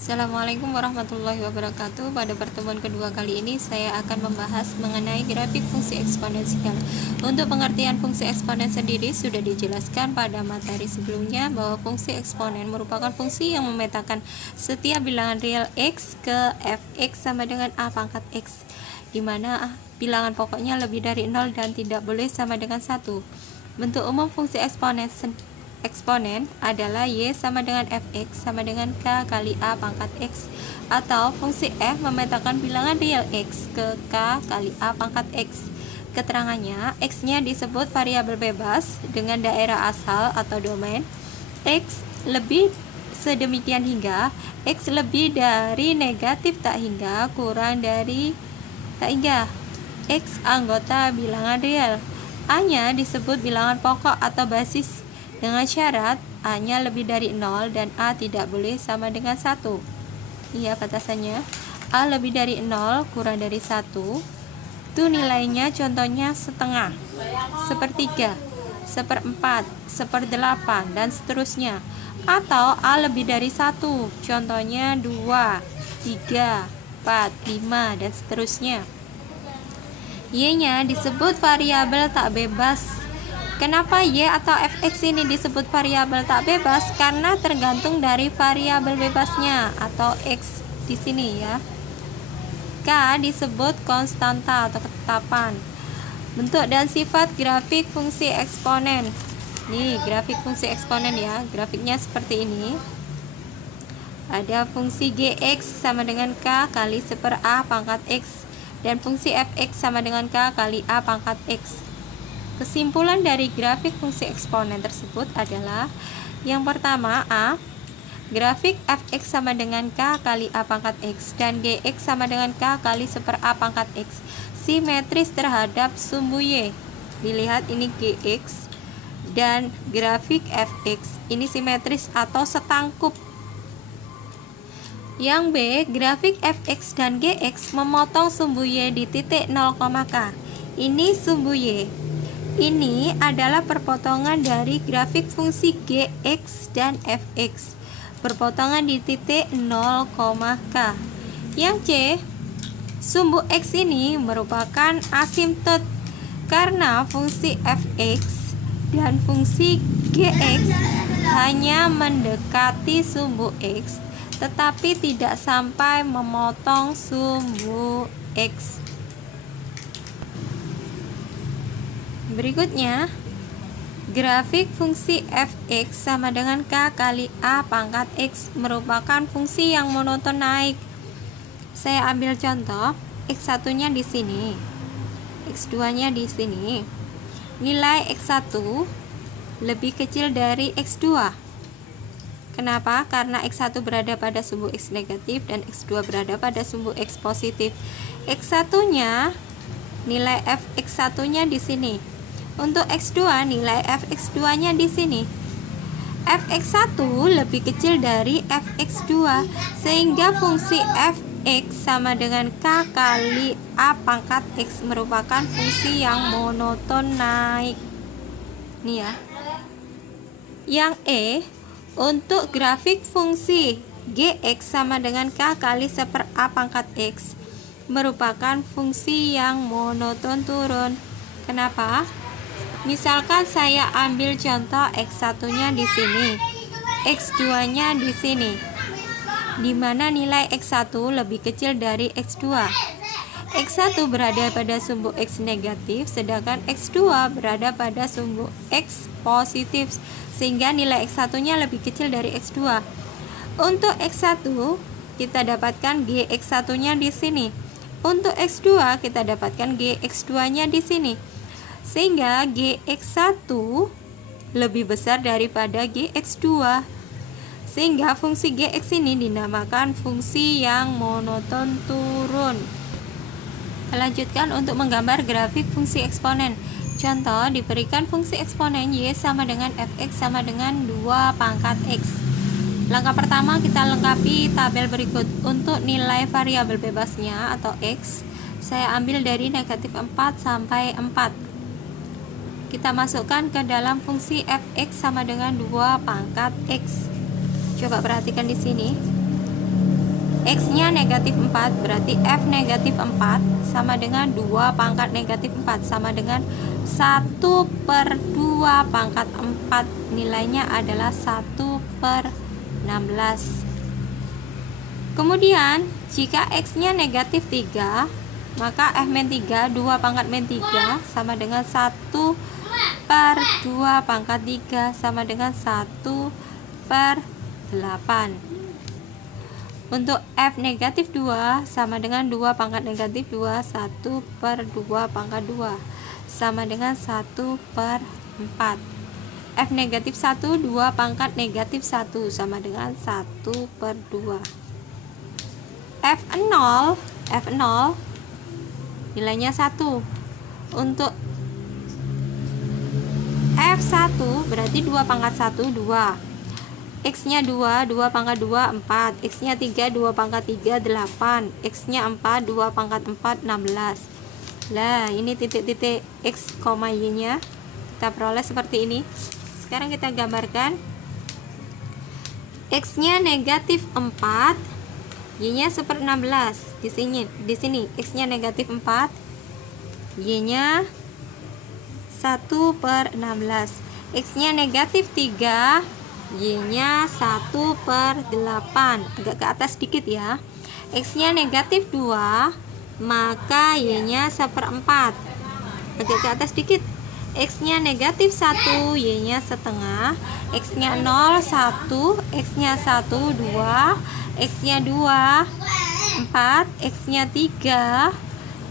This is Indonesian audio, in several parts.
Assalamualaikum warahmatullahi wabarakatuh. Pada pertemuan kedua kali ini saya akan membahas mengenai grafik fungsi eksponensial. Untuk pengertian fungsi eksponen sendiri sudah dijelaskan pada materi sebelumnya bahwa fungsi eksponen merupakan fungsi yang memetakan setiap bilangan real x ke fx sama dengan a pangkat x, di mana bilangan pokoknya lebih dari 0 dan tidak boleh sama dengan 1. Bentuk umum fungsi eksponen adalah y sama dengan fx sama dengan k kali a pangkat x, atau fungsi f memetakan bilangan real x ke k kali a pangkat x. Keterangannya, x-nya disebut variabel bebas dengan daerah asal atau domain x lebih sedemikian hingga x lebih dari negatif tak hingga kurang dari tak hingga x anggota bilangan real. A-nya disebut bilangan pokok atau basis dengan syarat A-nya lebih dari 0 dan A tidak boleh sama dengan 1. Iya, batasannya A lebih dari 0 kurang dari 1 itu nilainya contohnya setengah, sepertiga, seperempat, seperdelapan, dan seterusnya. Atau A lebih dari 1 contohnya 2, 3, 4, 5, dan seterusnya. Y-nya disebut variabel tak bebas. Kenapa y atau fx ini disebut variabel tak bebas? Karena tergantung dari variabel bebasnya atau x di sini ya. K disebut konstanta atau ketetapan. Bentuk dan sifat grafik fungsi eksponen. Nih, grafik fungsi eksponen ya. Grafiknya seperti ini. Ada fungsi gx sama dengan k kali 1 a pangkat x dan fungsi fx sama dengan k kali a pangkat x. Kesimpulan dari grafik fungsi eksponen tersebut adalah yang pertama, A, grafik fx sama dengan k kali a pangkat x dan gx sama dengan k kali 1 a pangkat x simetris terhadap sumbu y. Dilihat ini gx dan grafik fx ini simetris atau setangkup. Yang B, grafik fx dan gx memotong sumbu y di titik 0, k. Ini sumbu y. Ini adalah perpotongan dari grafik fungsi gx dan fx. Perpotongan di titik 0, k. Yang C, sumbu x ini merupakan asimtot karena fungsi fx dan fungsi gx hanya mendekati sumbu x tetapi tidak sampai memotong sumbu x. Berikutnya, grafik fungsi fx sama dengan k kali a pangkat x merupakan fungsi yang monoton naik. Saya ambil contoh, x1-nya di sini, x2-nya di sini. Nilai x1 lebih kecil dari x2. Kenapa? Karena x1 berada pada sumbu x negatif dan x2 berada pada sumbu x positif. X1-nya, nilai fx1-nya di sini. Untuk x2, nilai fx2-nya di sini. Fx1 lebih kecil dari fx2 sehingga fungsi fx sama dengan k kali a pangkat x merupakan fungsi yang monoton naik. Nih ya. Yang E, untuk grafik fungsi gx sama dengan k kali 1 a pangkat x merupakan fungsi yang monoton turun. Kenapa? Misalkan saya ambil contoh x1-nya di sini, x2-nya di sini, di mana nilai x1 lebih kecil dari x2. X1 berada pada sumbu x negatif, sedangkan x2 berada pada sumbu x positif, sehingga nilai x1-nya lebih kecil dari x2. Untuk x1 kita dapatkan gx1-nya di sini. Untuk x2 kita dapatkan gx2-nya di sini. Sehingga gx1 lebih besar daripada gx2. Sehingga fungsi gx ini dinamakan fungsi yang monoton turun. Lanjutkan untuk menggambar grafik fungsi eksponen. Contoh, diberikan fungsi eksponen y sama dengan fx sama dengan 2 pangkat x. Langkah pertama kita lengkapi tabel berikut. Untuk nilai variabel bebasnya atau x, saya ambil dari negatif 4 sampai 4. Kita masukkan ke dalam fungsi fx sama dengan 2 pangkat x. Coba perhatikan di sini. X-nya negatif 4, berarti F negatif 4 sama dengan 2 pangkat negatif 4, sama dengan 1/2 pangkat 4. Nilainya adalah 1/16. Kemudian jika X-nya negatif 3, maka F-3, 2 pangkat min 3 sama dengan 1/2 pangkat 3 sama dengan 1/8. Untuk F negatif 2 sama dengan 2 pangkat negatif 2, 1/2 pangkat 2 sama dengan 1/4. F negatif 1, 2 pangkat negatif 1 sama dengan 1/2. F0 nilainya 1. Untuk F1 berarti 2 pangkat 1, 2. X-nya 2, 2 pangkat 2, 4. X-nya 3, 2 pangkat 3, 8. X-nya 4, 2 pangkat 4, 16. Nah, ini titik-titik X, Y-nya kita peroleh seperti ini. Sekarang kita gambarkan. X-nya negatif 4, Y-nya 1/16. Di sini X-nya negatif 4, Y-nya 1/16. X-nya negatif 3, Y-nya 1/8. Agak ke atas sedikit ya. X-nya negatif 2, maka Y-nya 1/4. Agak ke atas sedikit. X-nya negatif 1, Y-nya setengah. X-nya 0, 1. X-nya 1, 2. X-nya 2, 4. X-nya 3,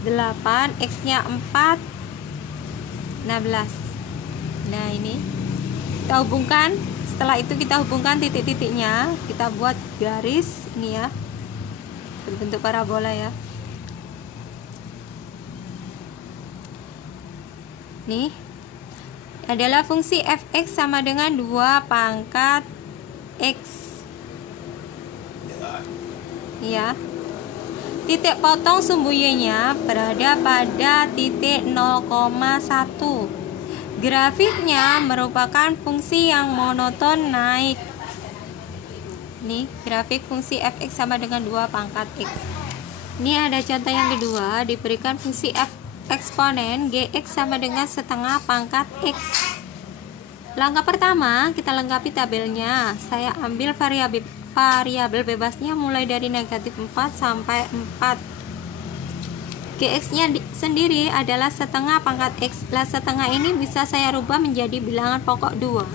8. X-nya 4, 16. Nah, ini kita hubungkan. Setelah itu kita hubungkan titik-titiknya, kita buat garis ini ya, berbentuk parabola ya. Nih adalah fungsi fx sama dengan 2 pangkat x ya. Titik potong sumbu y-nya berada pada titik 0,1. Grafiknya merupakan fungsi yang monoton naik. Nih, grafik fungsi fx sama dengan 2 pangkat x. Ini ada contoh yang kedua, diberikan fungsi f eksponen gx sama dengan setengah pangkat x. Langkah pertama, kita lengkapi tabelnya. Saya ambil variabel bebasnya mulai dari negatif 4 sampai 4. Gx-nya sendiri adalah setengah pangkat x. Lah, setengah ini bisa saya rubah menjadi bilangan pokok 2.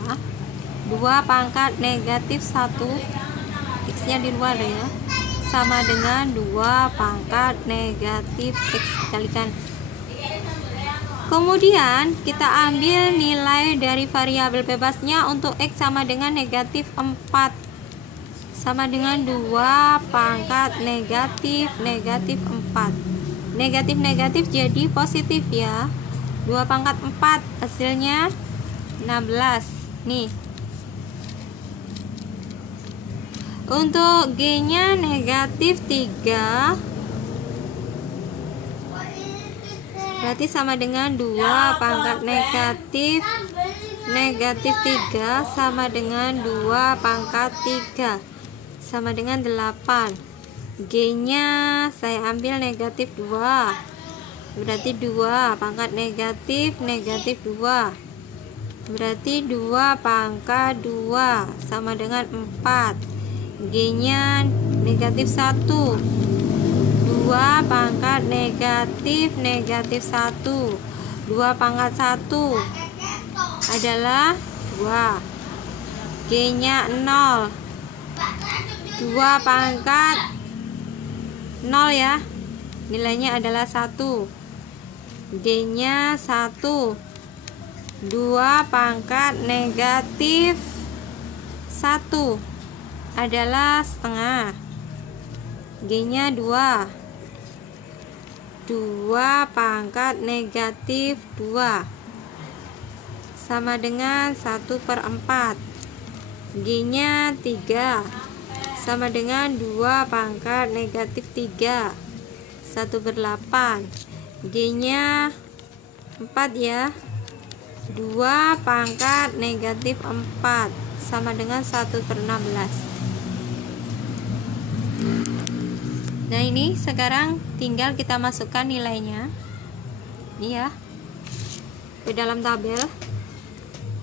2 pangkat negatif 1. X-nya di luar ya. Sama dengan 2 pangkat negatif x dikalikan. Kemudian kita ambil nilai dari variabel bebasnya untuk x sama dengan negatif 4. Sama dengan 2 pangkat negatif 4. Negatif jadi positif ya. 2 pangkat 4 hasilnya 16. Nih. Untuk G-nya negatif 3, berarti sama dengan 2 pangkat negatif 3 sama dengan 2 pangkat 3 sama dengan 8. G-nya saya ambil negatif 2, berarti 2 pangkat negatif 2, berarti 2 pangkat 2 sama dengan 4. G-nya negatif 1, 2 pangkat negatif 1, 2 pangkat 1 adalah 2. G-nya 0, 2 pangkat 0 ya, nilainya adalah 1. G-nya 1, 2 pangkat negatif 1 adalah setengah. G-nya 2, 2 pangkat negatif 2 sama dengan 1/4. G-nya 3 sama dengan 2 pangkat negatif 3, 1/8. G-nya 4 ya, 2 pangkat negatif 4 sama dengan 1/16. Nah, ini sekarang tinggal kita masukkan nilainya. Ini ya, ke dalam tabel.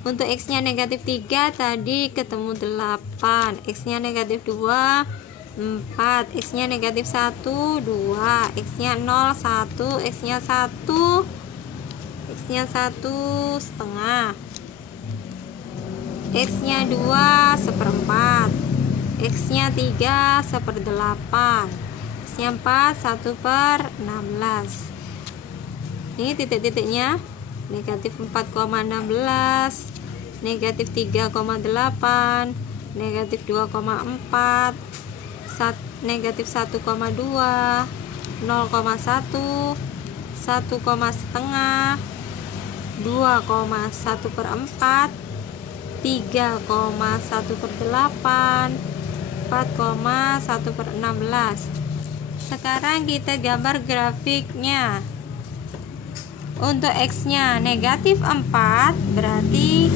Untuk X nya negatif 3 tadi ketemu 8, X nya negatif 2 4, X nya negatif 1 2, X nya 0 1, X nya 1, X nya 1 setengah, X nya 2 seperempat, X nya 3 1/8, X nya 4 1/16. Ini titik-titiknya negatif 4,16, negatif 3,8, negatif 2,4, negatif 1,2, 0,1, 1,5, 2,1/4, 3,1/8, 4,1/16. Sekarang kita gambar grafiknya. Untuk X nya negatif 4 berarti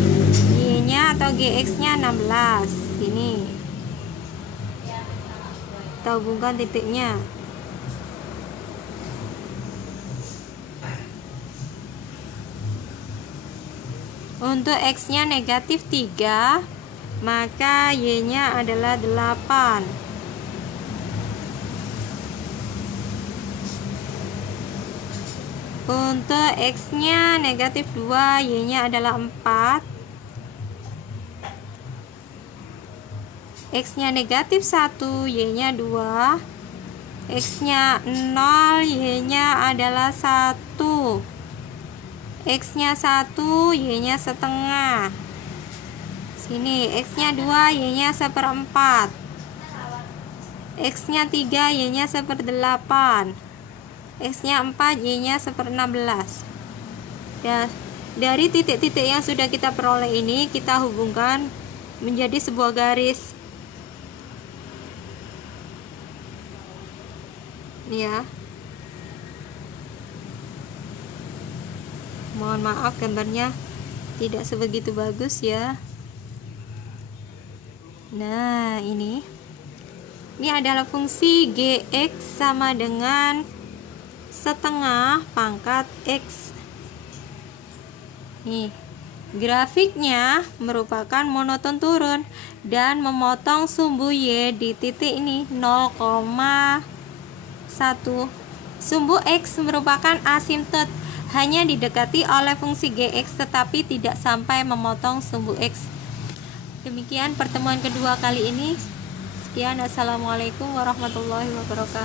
Y nya atau GX nya 16. Ini kita hubungkan titiknya. Untuk X nya negatif 3 maka Y nya adalah 8. Untuk X nya negatif 2, Y nya adalah 4. X nya negatif 1, Y nya 2. X nya 0, Y nya adalah 1. X nya 1, Y nya setengah. Sini, X nya 2, Y nya 1/4. X nya 3, Y nya 1/8. X nya 4, Y nya 1/16. Ya, dari titik-titik yang sudah kita peroleh ini kita hubungkan menjadi sebuah garis. Ini ya. Mohon maaf gambarnya tidak sebegitu bagus ya. Nah, ini adalah fungsi GX sama dengan setengah pangkat X. Nih, grafiknya merupakan monoton turun dan memotong sumbu Y di titik ini 0,1. Sumbu X merupakan asimtot, hanya didekati oleh fungsi GX tetapi tidak sampai memotong sumbu X. Demikian pertemuan kedua kali ini. Sekian, assalamualaikum warahmatullahi wabarakatuh.